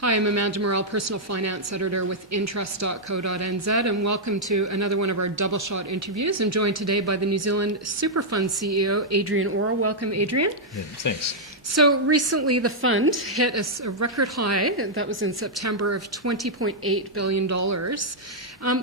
Hi, I'm Amanda Morrall, Personal Finance Editor with Interest.co.nz, and welcome to another one of our double shot interviews. I'm joined today by the New Zealand Super Fund CEO, Adrian Orr. Welcome, Adrian. Yeah, thanks. So recently the fund hit a record high, that was in September, of $20.8 billion.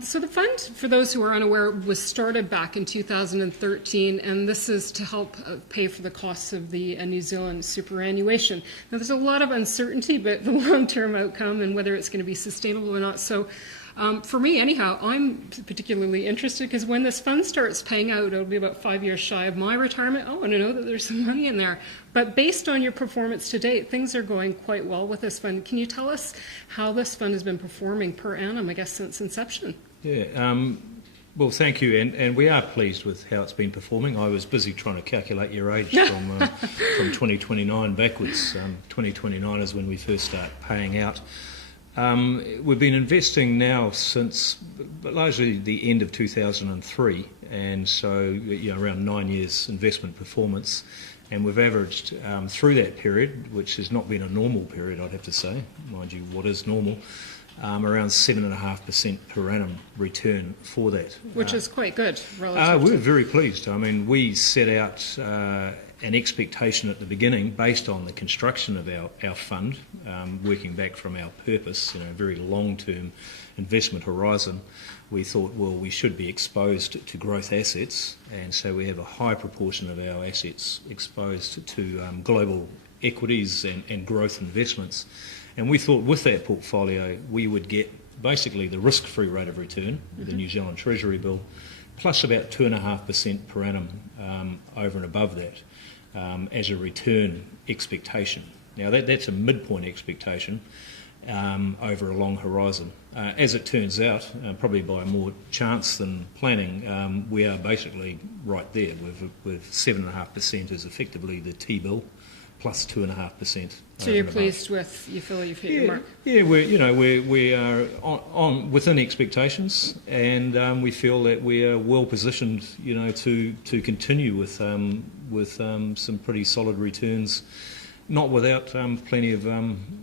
So the fund, for those who are unaware, was started back in 2013, and this is to help pay for the costs of the New Zealand superannuation. Now there's a lot of uncertainty about the long-term outcome and whether it's going to be sustainable or not. So for me, anyhow, I'm particularly interested because when this fund starts paying out, it'll be about 5 years shy of my retirement. I want to know that there's some money in there. But based on your performance to date, things are going quite well with this fund. Can you tell us how this fund has been performing per annum, I guess, since inception? Yeah, well, thank you, and we are pleased with how it's been performing. I was busy trying to calculate your age from 2029 backwards. 2029 is when we first start paying out. We've been investing now since largely the end of 2003, and so around 9 years investment performance, and we've averaged through that period, which has not been a normal period, I'd have to say, mind you, what is normal, around 7.5% per annum return for that. Which is quite good, relative We're very pleased. I mean, we set out an expectation at the beginning based on the construction of our fund, working back from our purpose, a very long-term investment horizon. We thought, well, we should be exposed to growth assets, and so we have a high proportion of our assets exposed to global equities and growth investments. And we thought with that portfolio we would get basically the risk-free rate of return, the New Zealand Treasury bill, plus about 2.5% per annum over and above that as a return expectation. Now that's a midpoint expectation over a long horizon. As it turns out, probably by more chance than planning, we are basically right there. With 7.5% is effectively the T-bill, plus 2.5%. So you're pleased with, you feel you've hit your mark? Yeah, we are on within expectations, and we feel that we are well positioned, to continue with some pretty solid returns, not without plenty of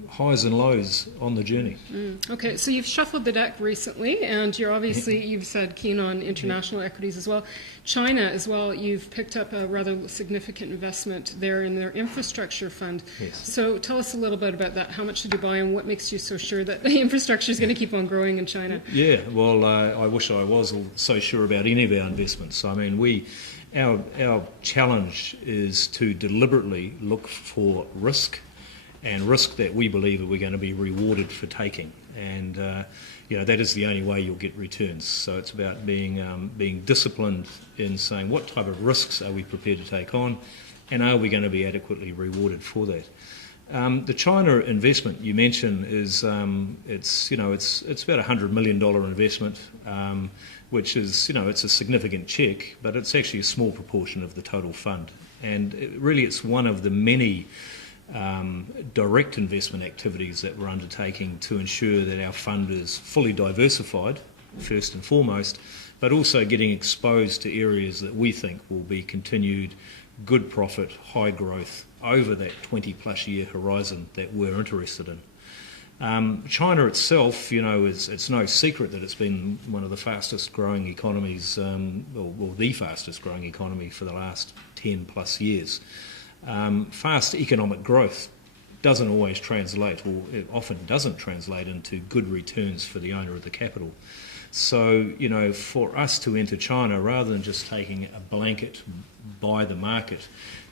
highs and lows on the journey. Okay, so you've shuffled the deck recently, and you're obviously, you've said, keen on international equities as well. China as well, you've picked up a rather significant investment there in their infrastructure fund. Yes. So tell us a little bit about that. How much did you buy, and what makes you so sure that the infrastructure is going to keep on growing in China? Yeah, well, I wish I was so sure about any of our investments. I mean, Our challenge is to deliberately look for risk, and risk that we believe that we're going to be rewarded for taking. And that is the only way you'll get returns. So it's about being disciplined in saying what type of risks are we prepared to take on, and are we going to be adequately rewarded for that. The China investment you mentioned is it's about $100 million investment, which is it's a significant check, but it's actually a small proportion of the total fund, and it's one of the many direct investment activities that we're undertaking to ensure that our fund is fully diversified, first and foremost, but also getting exposed to areas that we think will be continued good profit, high growth over that 20-plus year horizon that we're interested in. China itself, it's no secret that it's been one of the fastest growing economies, or the fastest growing economy for the last 10-plus years. Fast economic growth doesn't always translate, or it often doesn't translate into good returns for the owner of the capital. So, for us to enter China, rather than just taking a blanket by the market,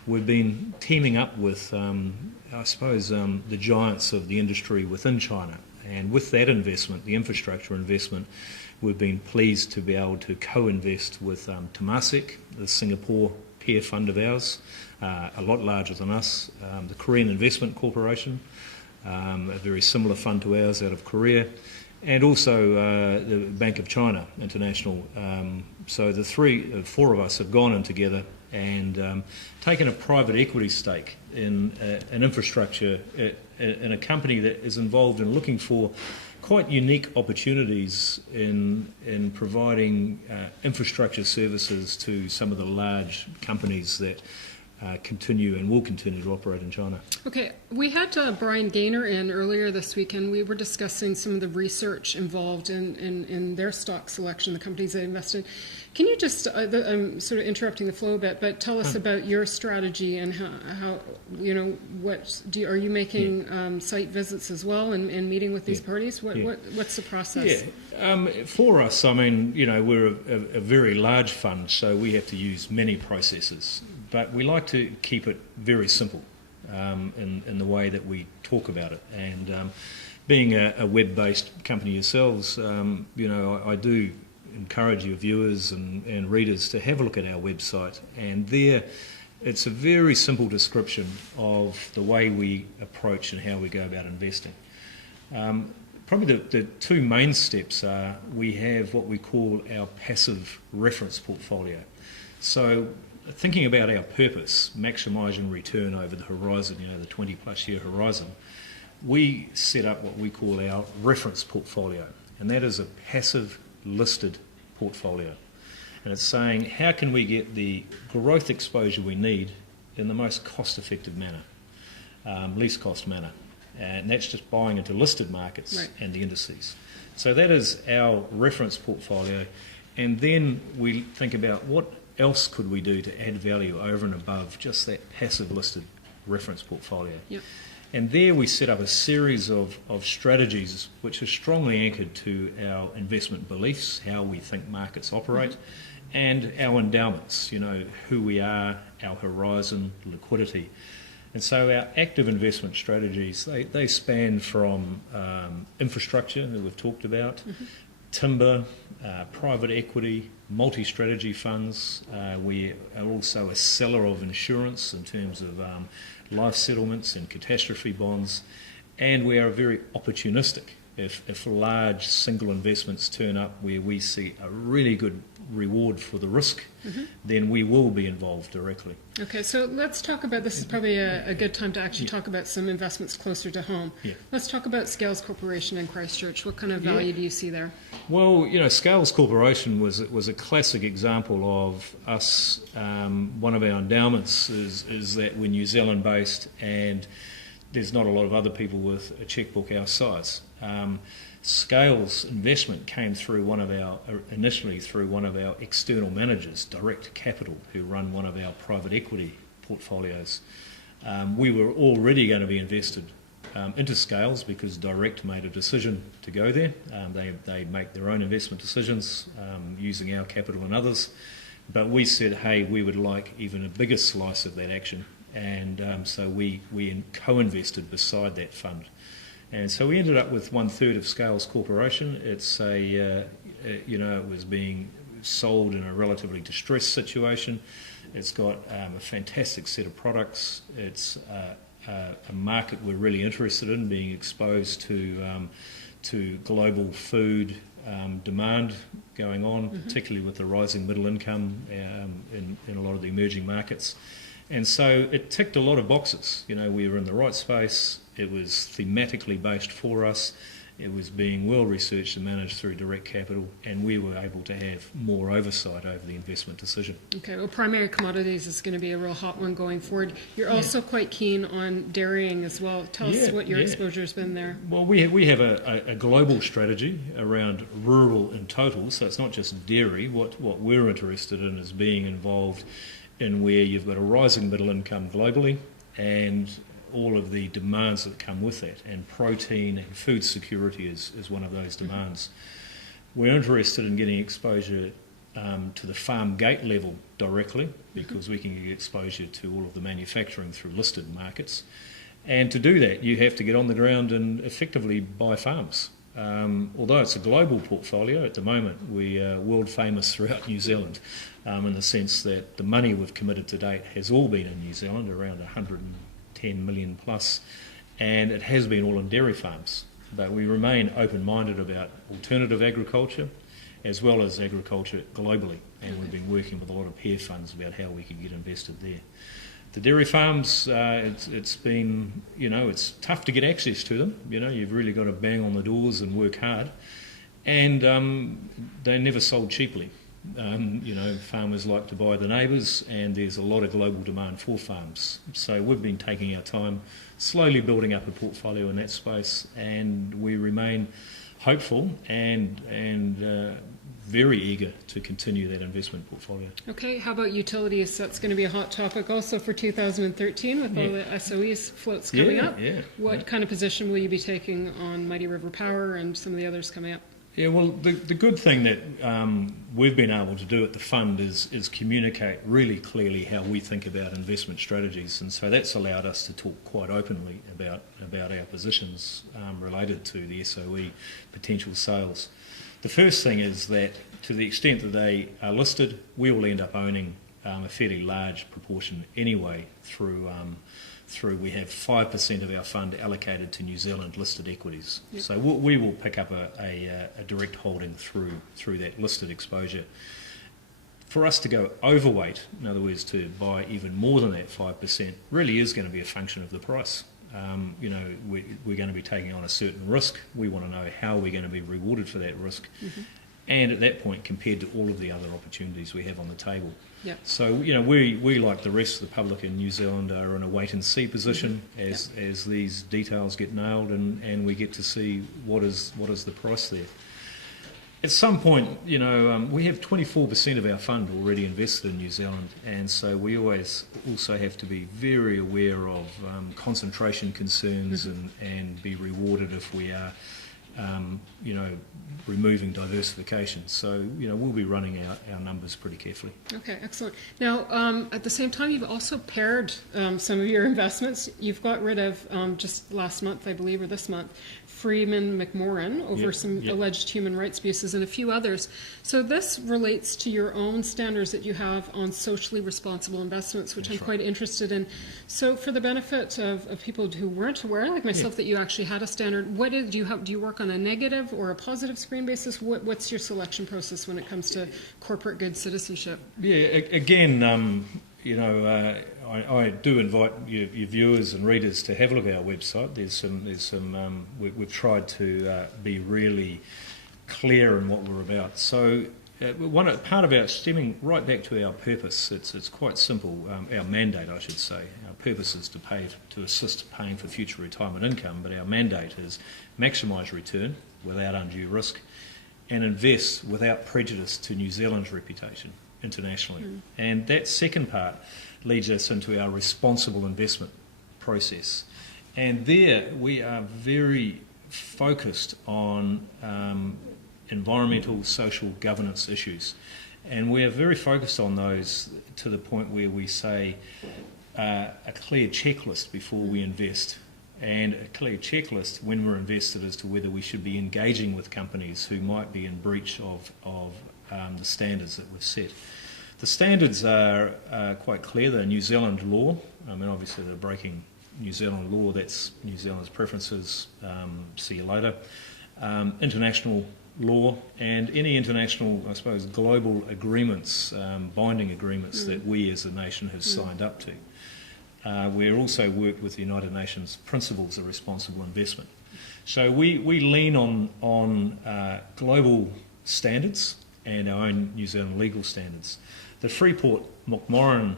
we've been teaming up with, the giants of the industry within China. And with that investment, the infrastructure investment, we've been pleased to be able to co-invest with Temasek, the Singapore peer fund of ours, a lot larger than us, the Korean Investment Corporation, a very similar fund to ours out of Korea, and also the Bank of China International. So the four of us have gone in together and taken a private equity stake in an infrastructure, in a company that is involved in looking for quite unique opportunities in providing infrastructure services to some of the large companies that continue and will continue to operate in China. Okay, we had Brian Gaynor in earlier this week, and we were discussing some of the research involved in their stock selection, the companies they invested. Can you just, I'm sort of interrupting the flow a bit, but tell us about your strategy and how are you making site visits as well and meeting with these parties? What's the process? For us, I mean, we're a very large fund, so we have to use many processes, but we like to keep it very simple in the way that we talk about it. And being a web-based company yourselves, I do encourage your viewers and readers to have a look at our website, and there it's a very simple description of the way we approach and how we go about investing. Probably the two main steps are we have what we call our passive reference portfolio. So thinking about our purpose, maximising return over the horizon, the 20 plus year horizon, we set up what we call our reference portfolio, and that is a passive listed portfolio. And it's saying how can we get the growth exposure we need in the most cost effective manner, least cost manner. And that's just buying into listed markets and the indices. So that is our reference portfolio. And then we think about what else could we do to add value over and above just that passive listed reference portfolio. Yep. And there we set up a series of strategies which are strongly anchored to our investment beliefs, how we think markets operate, and our endowments, who we are, our horizon, liquidity. And so our active investment strategies, they span from infrastructure, that we've talked about, timber, private equity, multi-strategy funds. We are also a seller of insurance in terms of life settlements and catastrophe bonds, and we are very opportunistic. If large single investments turn up where we see a really good reward for the risk, then we will be involved directly. Okay, so let's talk about, this is probably a good time to actually talk about some investments closer to home. Let's talk about Scales Corporation in Christchurch. What kind of value do you see there? Well, Scales Corporation was a classic example of us. One of our endowments is that we're New Zealand based and there's not a lot of other people with a checkbook our size. Scales investment came through initially through one of our external managers, Direct Capital, who run one of our private equity portfolios. We were already going to be invested into Scales because Direct made a decision to go there. They make their own investment decisions using our capital and others. But we said, hey, we would like even a bigger slice of that action. And so we co-invested beside that fund. And so we ended up with 1/3 of Scales Corporation. It's it was being sold in a relatively distressed situation. It's got a fantastic set of products. It's a market we're really interested in, being exposed to global food demand going on, particularly with the rising middle income in a lot of the emerging markets. And so it ticked a lot of boxes. We were in the right space. It was thematically based for us. It was being well researched and managed through Direct Capital, and we were able to have more oversight over the investment decision. Okay, well, primary commodities is going to be a real hot one going forward. You're also quite keen on dairying as well. Tell us what your exposure has been there. Well, we have a global strategy around rural in total, so it's not just dairy. What we're interested in is being involved in where you've got a rising middle income globally and all of the demands that come with that, and protein and food security is one of those demands. We're interested in getting exposure to the farm gate level directly because we can get exposure to all of the manufacturing through listed markets. And to do that, you have to get on the ground and effectively buy farms. Although it's a global portfolio, at the moment we are world famous throughout New Zealand in the sense that the money we've committed to date has all been in New Zealand, around 110 million plus, and it has been all in dairy farms. But we remain open-minded about alternative agriculture as well as agriculture globally, and we've been working with a lot of peer funds about how we could get invested there. The dairy farms, it's been, it's tough to get access to them. You've really got to bang on the doors and work hard. And they're never sold cheaply. Farmers like to buy the neighbours, and there's a lot of global demand for farms. So we've been taking our time, slowly building up a portfolio in that space, and we remain hopeful and very eager to continue that investment portfolio. Okay, how about utilities? That's going to be a hot topic also for 2013 with all the SOEs floats coming up. What kind of position will you be taking on Mighty River Power and some of the others coming up? Yeah, well, the good thing that we've been able to do at the fund is communicate really clearly how we think about investment strategies, and so that's allowed us to talk quite openly about our positions related to the SOE potential sales. The first thing is that to the extent that they are listed, we will end up owning a fairly large proportion anyway through we have 5% of our fund allocated to New Zealand listed equities. Yep. So we will pick up a direct holding through that listed exposure. For us to go overweight, in other words, to buy even more than that 5%, really is going to be a function of the price. We're going to be taking on a certain risk. We want to know how we're going to be rewarded for that risk. Mm-hmm. And at that point, compared to all of the other opportunities we have on the table. Yep. So, we like the rest of the public in New Zealand are in a wait-and-see position as these details get nailed and we get to see what is the price there. At some point, we have 24% of our fund already invested in New Zealand, and so we always also have to be very aware of concentration concerns and be rewarded if we are removing diversification. So, we'll be running our numbers pretty carefully. Okay, excellent. Now, at the same time, you've also paired some of your investments. You've got rid of, just last month, I believe, or this month, Freeman McMoran over some alleged human rights abuses and a few others. So this relates to your own standards that you have on socially responsible investments, which I'm quite interested in. So for the benefit of people who weren't aware, like myself, that you actually had a standard, do you work on a negative or a positive screen basis? What's your selection process when it comes to corporate good citizenship? Yeah, again, I do invite your viewers and readers to have a look at our website. There's some. We've tried to be really clear in what we're about. So, part of our stemming right back to our purpose. It's quite simple. Our mandate, I should say. Our purpose is to assist paying for future retirement income, but our mandate is maximise return without undue risk, and invest without prejudice to New Zealand's reputation internationally. And that second part leads us into our responsible investment process. And there we are very focused on environmental, social governance issues. And we are very focused on those to the point where we say a clear checklist before we invest, and a clear checklist when we're invested as to whether we should be engaging with companies who might be in breach of the standards that we've set. The standards are quite clear. They're New Zealand law. I mean, obviously they're breaking New Zealand law. That's New Zealand's preferences. See you later. International law and any international, I suppose, global agreements, binding agreements that we as a nation have signed up to. We're also worked with the United Nations Principles of Responsible Investment. So we lean on global standards and our own New Zealand legal standards. The Freeport McMoran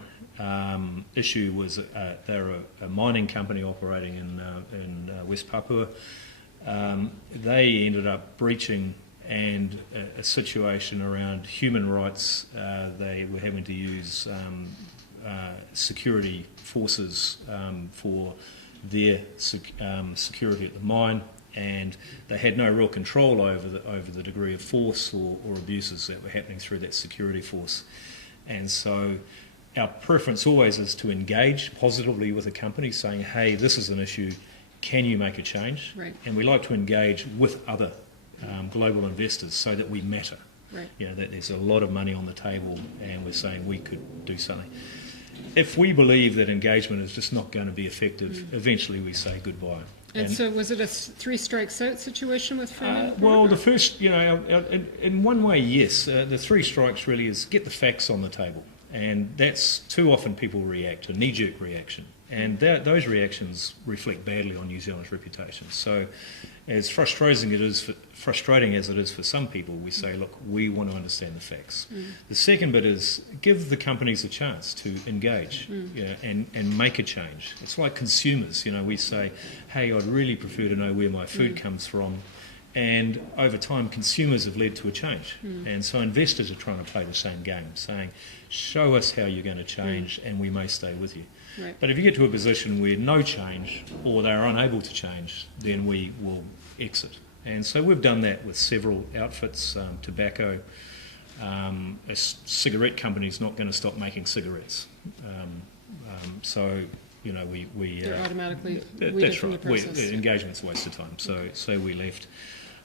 issue was they're a mining company operating in West Papua. They ended up breaching and a situation around human rights. They were having to use security forces for their security at the mine, and they had no real control over the degree of force or abuses that were happening through that security force. And so our preference always is to engage positively with a company saying, hey, this is an issue, can you make a change? Right. And we like to engage with other global investors so that we matter. Right. That there's a lot of money on the table and we're saying we could do something. If we believe that engagement is just not going to be effective, eventually we say goodbye. And so was it a three strikes out situation with Freeman? Well, the first, in one way, yes. The three strikes really is get the facts on the table. And that's too often people react, a knee-jerk reaction. And those reactions reflect badly on New Zealand's reputation. So As frustrating as it is for some people, we say, look, we want to understand the facts. The second bit is give the companies a chance to engage and make a change. It's like consumers, we say, hey, I'd really prefer to know where my food comes from. And over time, consumers have led to a change. And so investors are trying to play the same game, saying, show us how you're going to change and we may stay with you. Right. But if you get to a position where no change or they're unable to change, then we will exit. And so we've done that with several outfits, tobacco. A cigarette company's not going to stop making cigarettes. So, they're automatically that's from right. the process. Engagement's a waste of time. So we left.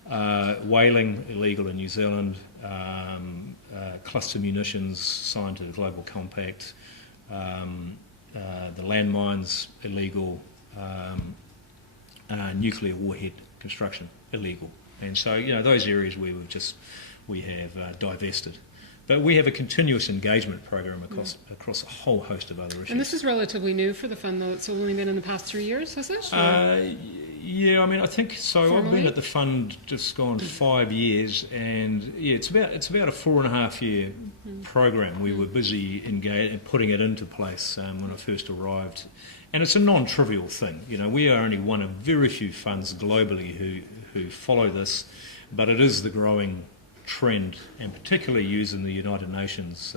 Whaling, illegal in New Zealand. Cluster munitions, signed to the Global Compact. The landmines, illegal. Nuclear warhead construction, illegal. And so, those areas where we have divested. But we have a continuous engagement program across a whole host of other issues. And this is relatively new for the fund, though. It's only been in the past 3 years, has it? Yeah, I think so. Formally? I've been at the fund just gone 5 years, and it's about a 4.5 year program. We were busy putting it into place when I first arrived, and it's a non-trivial thing. We are only one of very few funds globally who follow this, but it is the growing trend, and particularly using the United Nations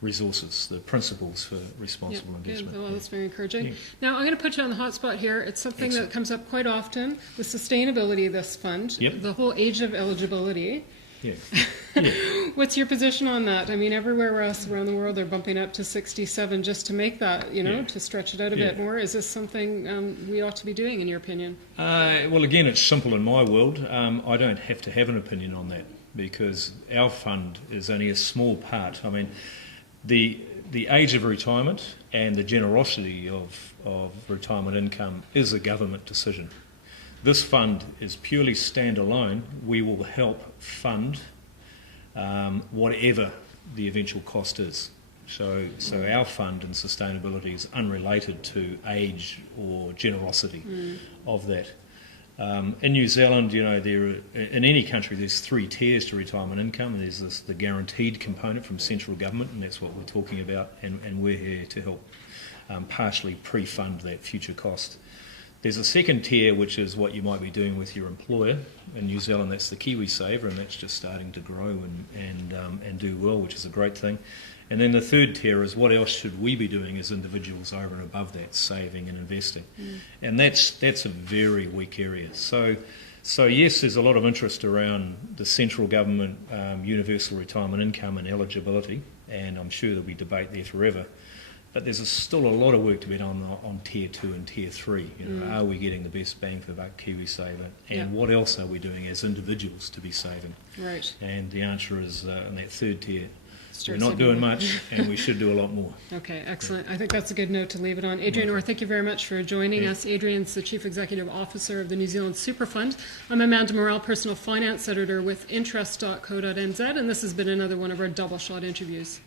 resources, the principles for responsible investment. Well, that's very encouraging. Yeah. Now, I'm going to put you on the hot spot here. It's something Excellent. that comes up quite often, the sustainability of this fund, the whole age of eligibility. Yeah. What's your position on that? I mean, everywhere else around the world, they're bumping up to 67 just to make that, to stretch it out a bit more. Is this something we ought to be doing, in your opinion? Well, again, it's simple in my world. I don't have to have an opinion on that because our fund is only a small part. I mean, the age of retirement and the generosity of retirement income is a government decision. This fund is purely standalone. We will help fund whatever the eventual cost is. So our fund and sustainability is unrelated to age or generosity of that. In New Zealand, in any country, there's 3 tiers to retirement income. There's the guaranteed component from central government, and that's what we're talking about, and we're here to help partially pre-fund that future cost. There's a second tier, which is what you might be doing with your employer. In New Zealand, that's the KiwiSaver, and that's just starting to grow and do well, which is a great thing. And then the third tier is what else should we be doing as individuals over and above that, saving and investing. And that's a very weak area. So yes, there's a lot of interest around the central government universal retirement income and eligibility, and I'm sure there'll be debate there forever. But there's still a lot of work to be done on Tier 2 and Tier 3. Are we getting the best bang for the buck KiwiSaver? And what else are we doing as individuals to be saving? Right. And the answer is in that third tier, we're not doing much and we should do a lot more. Okay, excellent. I think that's a good note to leave it on. Adrian Orr, thank you very much for joining us. Adrian's the Chief Executive Officer of the New Zealand Super Fund. I'm Amanda Morrall, Personal Finance Editor with Interest.co.nz, and this has been another one of our Double Shot interviews.